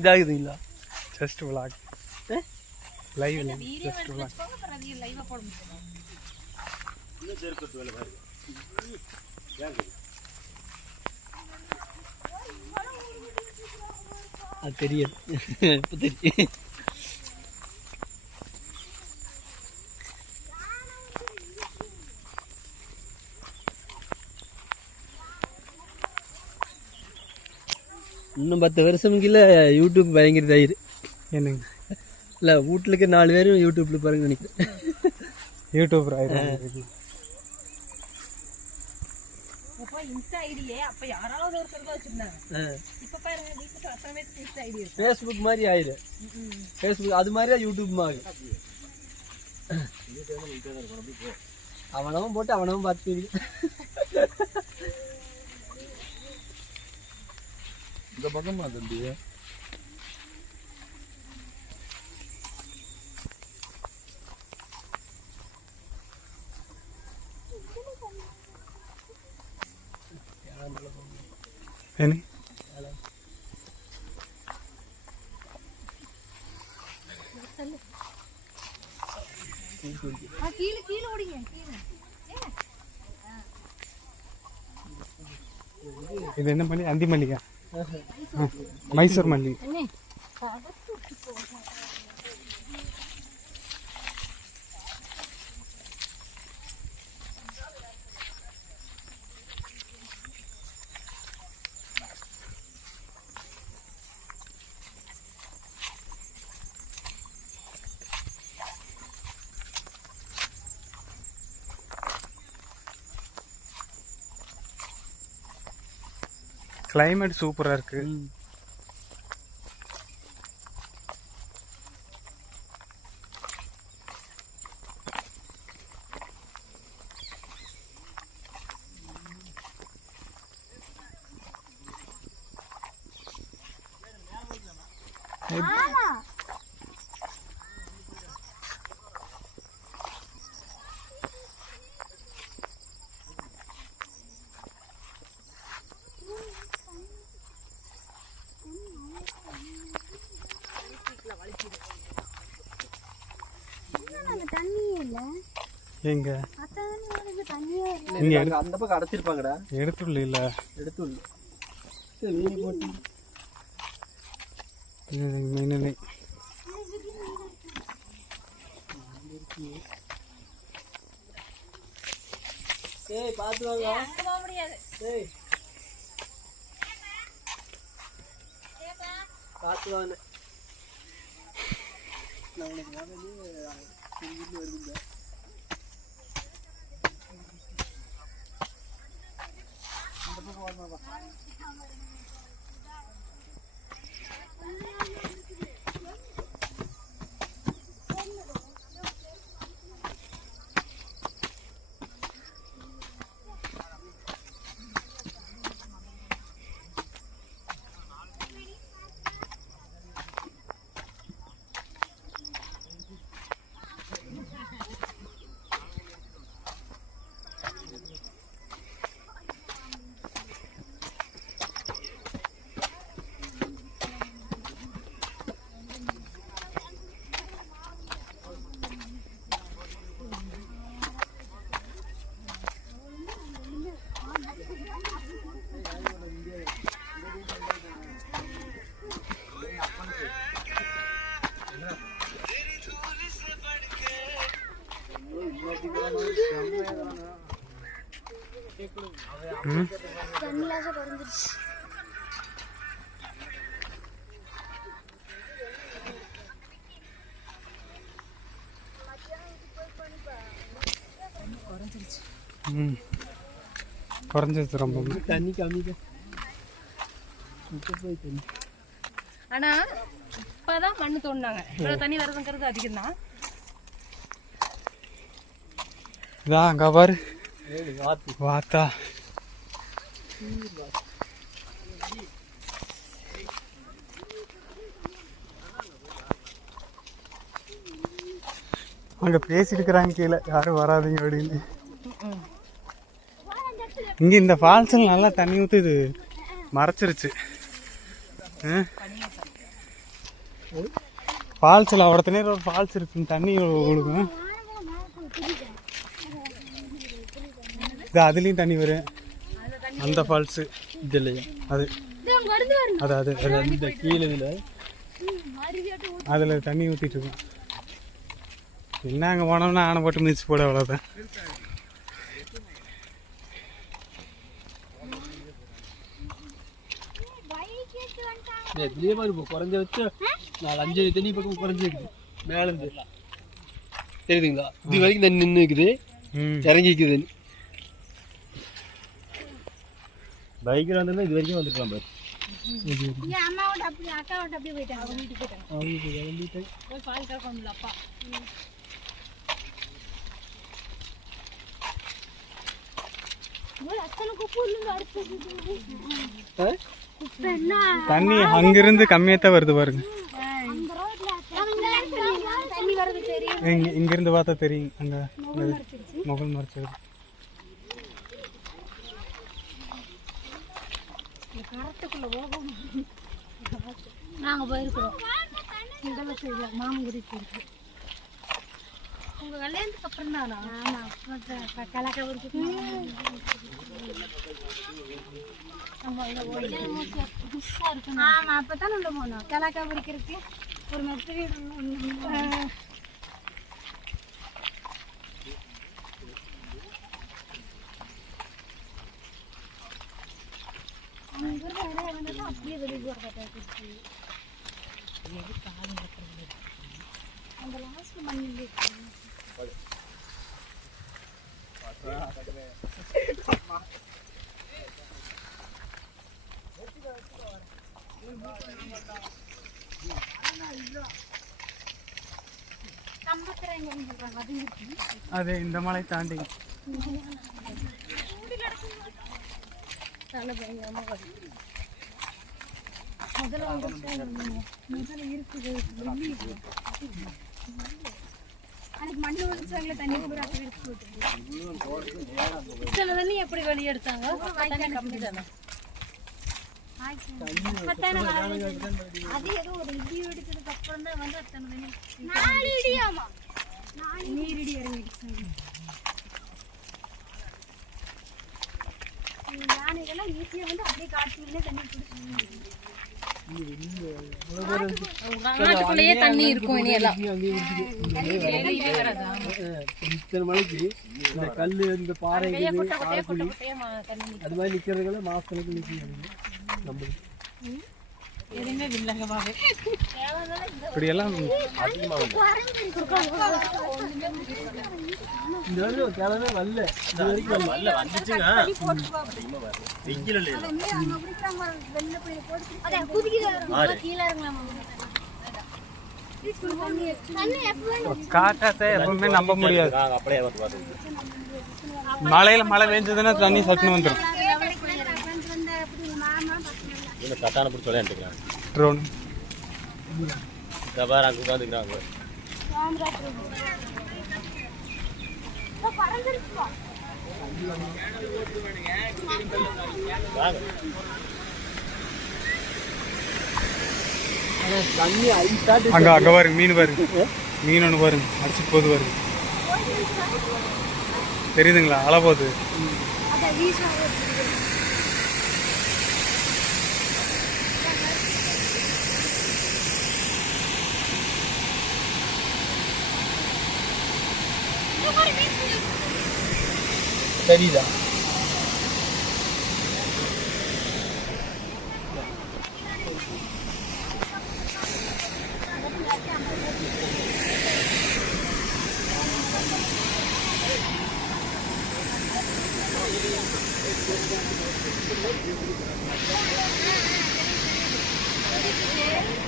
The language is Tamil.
இதாகுதுங்களா? Just vlog live just vlog. அது தெரியாது இப்போ தெரியும். இன்னும் 10 வருஷம் கீழே யூடியூப் பயங்கர தயிர் என்னங்க. இல்லை வீட்டுக்கு 4 பேரும் யூடியூப்பில் பாருங்க நினைக்கிறேன். யூடியூபர் ஆயிரம் ஃபேஸ்புக் மாதிரி ஆயிரு. ஃபேஸ்புக் அது மாதிரியா யூடியூப் மாதிரி அவனவும் போட்டு அவனவும் பார்த்து இந்த பக்கமா தம்பி என்ன இது என்ன மல்லி? அந்தி மல்லிகா, மைசூர் மல்லி. கிளைமேட் சூப்பரா இருக்கு. எங்க அந்த பக்கம் அடைச்சிருப்பாங்கடா. எடுத்துள்ள இல்ல எடுத்துள்ள நீ போட்டு மீன் ஏய் பாத்து வாங்க. அங்க போக முடியாது. ஏய் பாத்து வாங்க. நான் உனக்கு வாங்கி இங்க வருதுங்க. இந்த பக்கம் வாங்க. குறைஞ்சிருச்சு ரொம்ப. தண்ணி கம்மி. ஆனா இப்பதான் மண்ணு தோண்டினாங்க. இவ்வளவு தண்ணி வருதுங்கிறது அதிகம் தான். இதான் அங்க பாரு வாத்தா. அங்கே பேசிட்டு இருக்கிறாங்க கீழே யாரும் வராதீங்க அப்படின்னு. இங்கே இந்த ஃபால்ஸில் நல்லா தண்ணி ஊற்றி இது மறைச்சிருச்சு. ஃபால்ஸில் அவ்வளோ நேரம் ஒரு ஃபால்ஸ் இருக்கு, தண்ணி ஒழுகும். இது அதுலேயும் தண்ணி வரும். அந்த ஃபால்ஸு இது இல்லையா? அது அது அது இந்த கீழே இதில் அதில் தண்ணி ஊற்றிட்டு இருக்கோம். என்ன அங்கே போனோம்னா ஆனை போட்டு மிதிச்சு போட அவ்வளோதான். இதுலேயே மாதிரி இப்போ குறைஞ்ச வச்சு 4-5 அடி தண்ணி பக்கம் குறைஞ்சிருக்குது மேலேருந்து, தெரியுதுங்களா? இது வரைக்கும் தண்ணி நின்று இருக்குது, இறங்கிக்குது தண்ணி. பைக்கில் வந்திருந்தா இது வரைக்கும் வந்துருக்கலாம் பாரு. தண்ணி அங்கிருந்து கம்மியாக வருது பாருங்க. இங்கிருந்து பார்த்தா தெரியும், அங்க முகல் மறைச்சது. நாங்க போயிருக்கிறோம் மாமங்குடி போயிருக்கு. உங்க கல்யாணத்துக்கு அப்புறம் தானா? கலாக்கவருக்கு ஆமா, அப்பதான் உள்ள போனோம். கலாக்கவருக்கு இருக்கு ஒரு மெத்தடி. அப்படியே வெளியே போற அந்த லாஸ்ட் மண்ணி அது இந்த மலை தாண்டி முதல்ல இருக்குது. அன்னைக்கு மண்ணு ஒழிச்சாங்களே, தண்ணி கூட அப்படி எடுத்து இத்தனை தண்ணி எப்படி வெளியே எடுத்தாங்க? கம்மி தானே. அது ஏதோ ஒரு இடி எடுக்கிறதுக்கு அப்புறம் தான் வந்து அத்தனை தண்ணி நீரிடி இறங்கிடுச்சு. யானைகள்லாம் ஈஸியா வந்து அப்படியே காட்டுக்குள்ளே தண்ணி குடிச்சு நாட்டுக்குள்ளேயே தண்ணி இருக்கும். இத்தனை மலைக்கு இந்த கல் இந்த பாறை அது மாதிரி நிக்கிறதுல மாசத்துக்கு நிற்கும். எதுவுமே வில்லங்கமாவே இப்படியெல்லாம் இந்த கிழமை வரல, இது வரைக்கும் வரல. வந்துச்சுங்க காட்டாத்த எப்பவுமே நம்ப முடியாது. மழையில மழை பெஞ்சதுன்னா தண்ணி சட்டுன்னு வந்துடும். கட்டான பிடிச்சி விளையாண்டுக்கலாம். ட்ரோன் அங்கே உட்காந்துக்கிறாங்க. அங்க அங்க பாருங்க, மீன் பாருங்க, மீன் ஒன்று பாருங்க அடிச்சுட்டு போகுது பாருங்க, தெரியுதுங்களா? அலை போகுது. சரிதா Thank you.